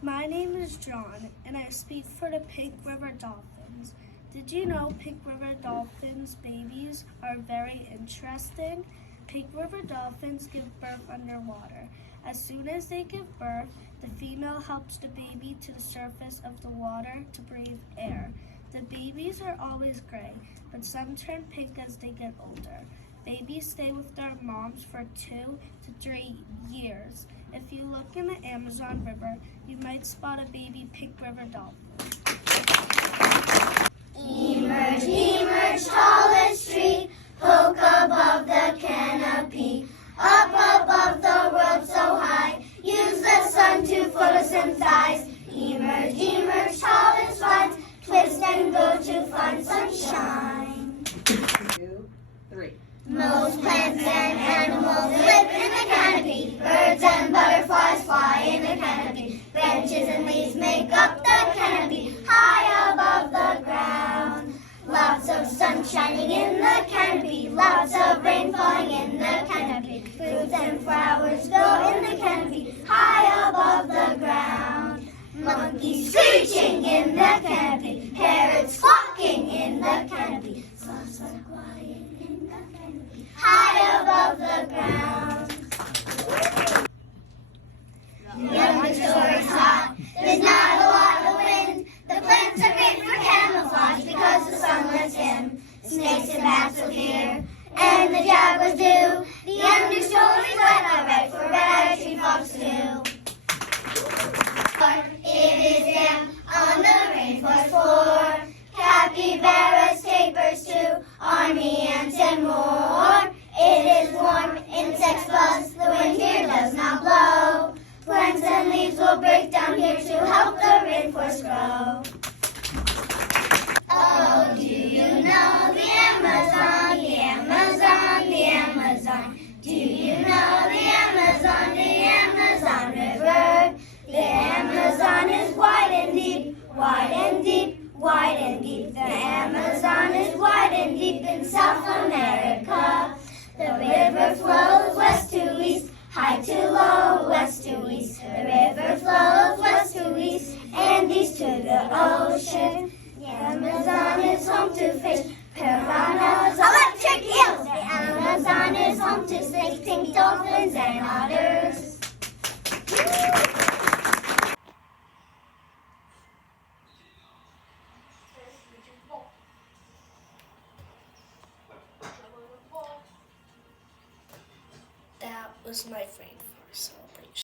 My name is John, and I speak for the Pink River Dolphins. Did you know Pink River Dolphins babies are very interesting? Pink River Dolphins give birth underwater. As soon as they give birth, the female helps the baby to the surface of the water to breathe air. The babies are always gray, but some turn pink as they get older. Babies stay with their moms for 2 to 3 years. If you look in the Amazon River, you might spot a baby Pink River dolphin. Emerge, emerge, tallest tree, poke above the canopy. Up above the world so high, use the sun to photosynthesize. Emerge, emerge, tallest vines, twist and go to find sunshine. 2, 3. Most plants and animals live in the canopy. Birds and butterflies fly in the canopy. Branches and leaves make up the canopy, high above the ground. Lots of sun shining in the canopy, lots of rain falling in the canopy. Fruits and flowers grow in the canopy, high above the ground. Monkeys screeching in the canopy, parrots squawking in the canopy. Sloths are quiet in the canopy, high above the ground. Younger stories hot, there's not a lot of wind. The plants are great for camouflage because the sun lets in. Snakes and bats will hear, and the jaguars do. The understories that I write for red tree fox too. It is damp on the rainforest floor. Capybaras, tapirs too, army ants and more. It is warm, insects buzz, the wind here does not blow. Plants and leaves will break down here to help the rainforest grow. Oh, do you know the Amazon, the Amazon, the Amazon? Do you know the Amazon River? The Amazon is wide and deep, wide and deep, wide and deep. The Amazon is wide and deep in South America. The river flows west to east, high to low, west to east. The river flows west to east and east to the ocean. The Amazon is home to fish, piranhas, electric eels. The Amazon is home to snakes, pink dolphins, and otters. That was my rainforest.